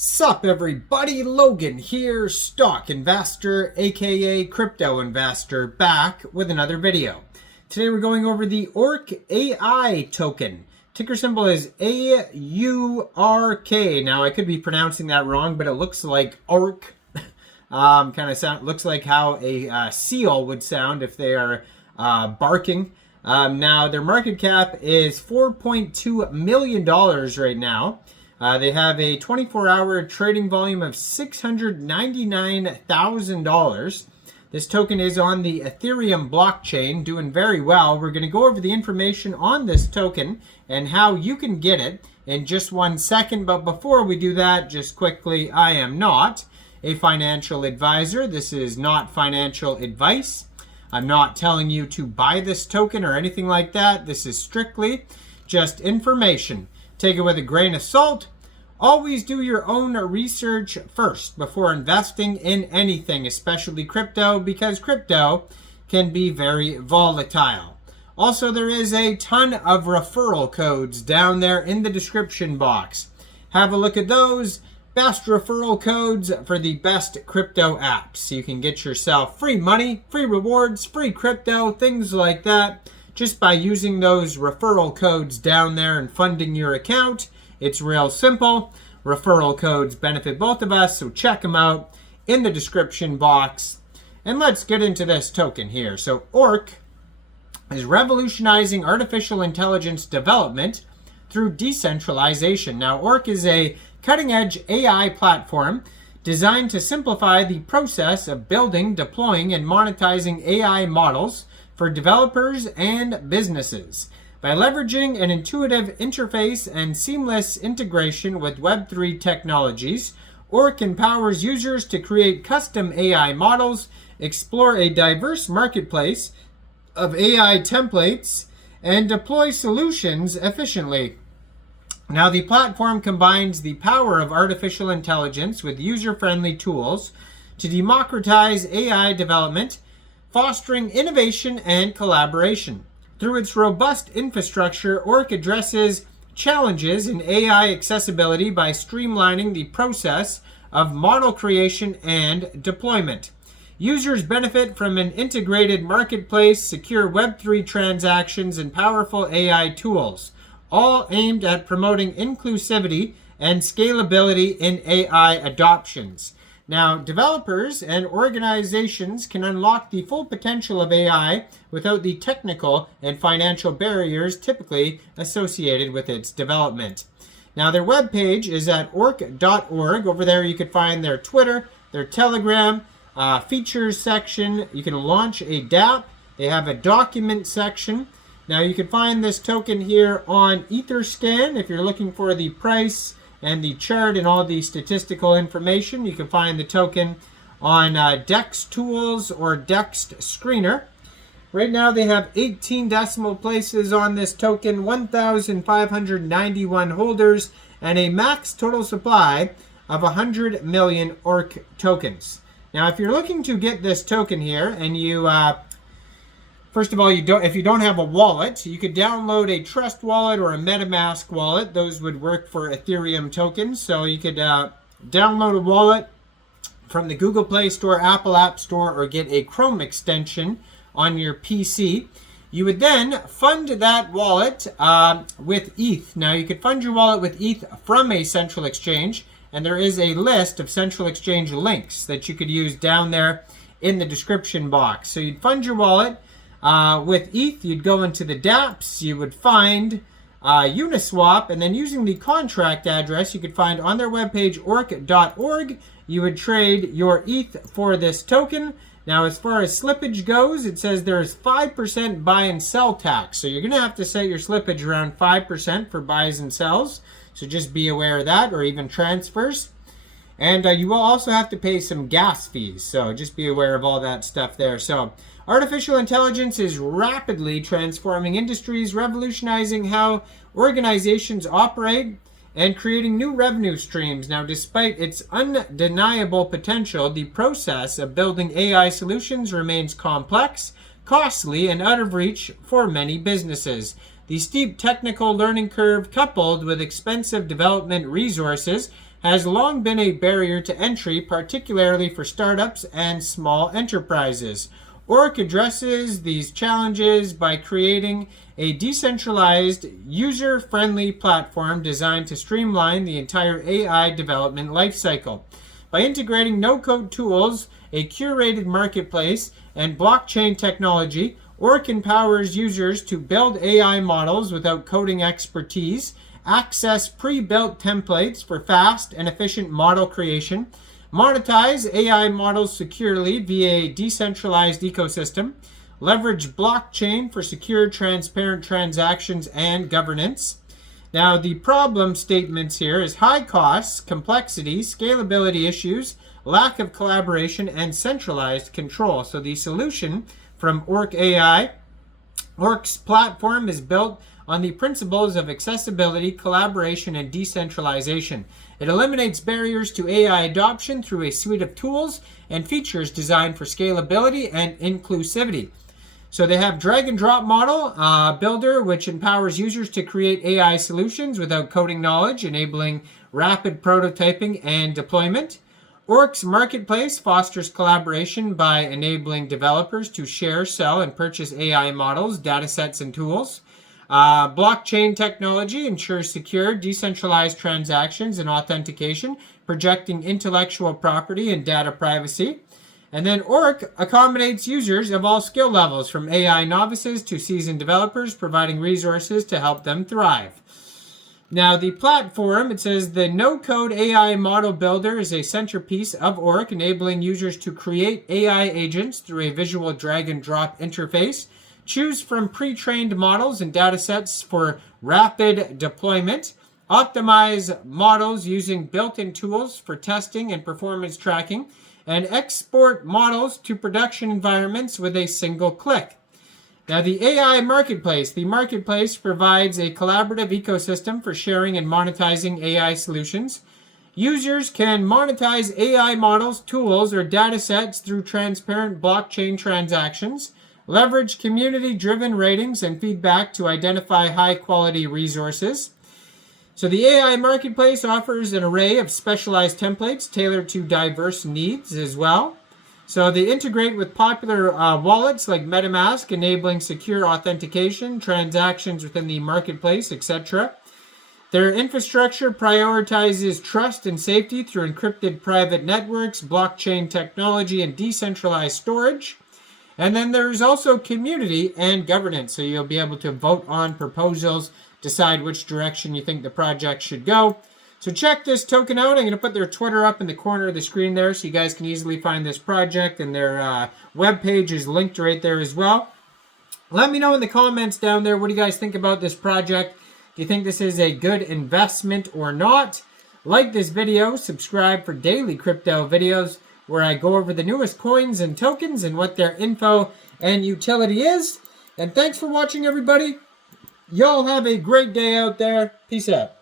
Sup everybody, Logan here, stock investor aka crypto investor, back with another video. Today we're going over the Aurk AI token. Ticker symbol is AURK. Now I could be pronouncing that wrong, but it looks like Aurk. Looks like how a seal would sound if they are barking. Now their market cap is $4.2 million right now. They have a 24-hour trading volume of $699,000. This token is on the Ethereum blockchain, doing very well. We're going to go over the information on this token and how you can get it in just 1 second. But before we do that, just quickly, I am not a financial advisor. This is not financial advice. I'm not telling you to buy this token or anything like that. This is strictly just information. Take it with a grain of salt. Always do your own research first before investing in anything, especially crypto, because crypto can be very volatile. Also, there is a ton of referral codes down there in the description box. Have a look at those. Best referral codes for the best crypto apps. You can get yourself free money, free rewards, free crypto, things like that, just by using those referral codes down there and funding your account. It's real simple. Referral codes benefit both of us, so check them out in the description box. And let's get into this token here. So Aurk is revolutionizing artificial intelligence development through decentralization. Now, Aurk is a cutting-edge AI platform designed to simplify the process of building, deploying, and monetizing AI models for developers and businesses. By leveraging an intuitive interface and seamless integration with Web3 technologies, Aurk empowers users to create custom AI models, explore a diverse marketplace of AI templates, and deploy solutions efficiently. Now, the platform combines the power of artificial intelligence with user-friendly tools to democratize AI development, fostering innovation and collaboration. Through its robust infrastructure, Aurk addresses challenges in AI accessibility by streamlining the process of model creation and deployment. Users benefit from an integrated marketplace, secure Web3 transactions, and powerful AI tools, all aimed at promoting inclusivity and scalability in AI adoptions. Now, developers and organizations can unlock the full potential of AI without the technical and financial barriers typically associated with its development. Now, their webpage is at aurk.org. Over there, you can find their Twitter, their Telegram, features section. You can launch a Dapp. They have a document section. Now, you can find this token here on Etherscan if you're looking for the price and the chart and all the statistical information. You can find the token on DEX Tools or DEX Screener. Right now they have 18 decimal places on this token, 1,591 holders, and a max total supply of 100 million Aurk tokens. Now, if you're looking to get this token here, and you first of all, if you don't have a wallet, you could download a Trust wallet or a MetaMask wallet. Those would work for Ethereum tokens. So you could download a wallet from the Google Play Store, Apple App Store, or get a Chrome extension on your PC. You would then fund that wallet with ETH. Now, you could fund your wallet with ETH from a central exchange, and there is a list of central exchange links that you could use down there in the description box. So you'd fund your wallet with ETH, you'd go into the dApps, you would find Uniswap, and then using the contract address you could find on their webpage, aurk.org, you would trade your ETH for this token. Now, as far as slippage goes, it says there's 5% buy and sell tax. So you're going to have to set your slippage around 5% for buys and sells. So just be aware of that, or even transfers. And you will also have to pay some gas fees. So just be aware of all that stuff there. So artificial intelligence is rapidly transforming industries, revolutionizing how organizations operate, and creating new revenue streams. Now, despite its undeniable potential, the process of building AI solutions remains complex, costly, and out of reach for many businesses. The steep technical learning curve, coupled with expensive development resources, has long been a barrier to entry, particularly for startups and small enterprises. Aurk addresses these challenges by creating a decentralized, user-friendly platform designed to streamline the entire AI development lifecycle. By integrating no-code tools, a curated marketplace, and blockchain technology, Aurk empowers users to build AI models without coding expertise, access pre-built templates for fast and efficient model creation, monetize AI models securely via a decentralized ecosystem, leverage blockchain for secure, transparent transactions and governance. Now, the problem statements here is high costs, complexity, scalability issues, lack of collaboration, and centralized control. So the solution from Aurk AI, Aurk's platform is built on the principles of accessibility, collaboration, and decentralization. It eliminates barriers to AI adoption through a suite of tools and features designed for scalability and inclusivity. So they have drag and drop model builder, which empowers users to create AI solutions without coding knowledge, enabling rapid prototyping and deployment. Aurk's marketplace fosters collaboration by enabling developers to share, sell, and purchase AI models, datasets, and tools. Blockchain technology ensures secure, decentralized transactions and authentication, protecting intellectual property and data privacy. And then Aurk accommodates users of all skill levels, from AI novices to seasoned developers, providing resources to help them thrive. Now, the platform, it says the no-code AI model builder is a centerpiece of Aurk, enabling users to create AI agents through a visual drag-and-drop interface. Choose from pre-trained models and datasets for rapid deployment. Optimize models using built-in tools for testing and performance tracking. And export models to production environments with a single click. Now, the AI marketplace. The marketplace provides a collaborative ecosystem for sharing and monetizing AI solutions. Users can monetize AI models, tools, or datasets through transparent blockchain transactions. Leverage community-driven ratings and feedback to identify high-quality resources. So the AI marketplace offers an array of specialized templates tailored to diverse needs as well. So they integrate with popular wallets like MetaMask, enabling secure authentication, transactions within the marketplace, etc. Their infrastructure prioritizes trust and safety through encrypted private networks, blockchain technology, and decentralized storage. And then there's also community and governance. So you'll be able to vote on proposals, decide which direction you think the project should go. So check this token out. I'm going to put their Twitter up in the corner of the screen there so you guys can easily find this project, and their webpage is linked right there as well. Let me know in the comments down there, what do you guys think about this project? Do you think this is a good investment or not? Like this video, subscribe for daily crypto videos where I go over the newest coins and tokens and what their info and utility is. And thanks for watching, everybody. Y'all have a great day out there. Peace out.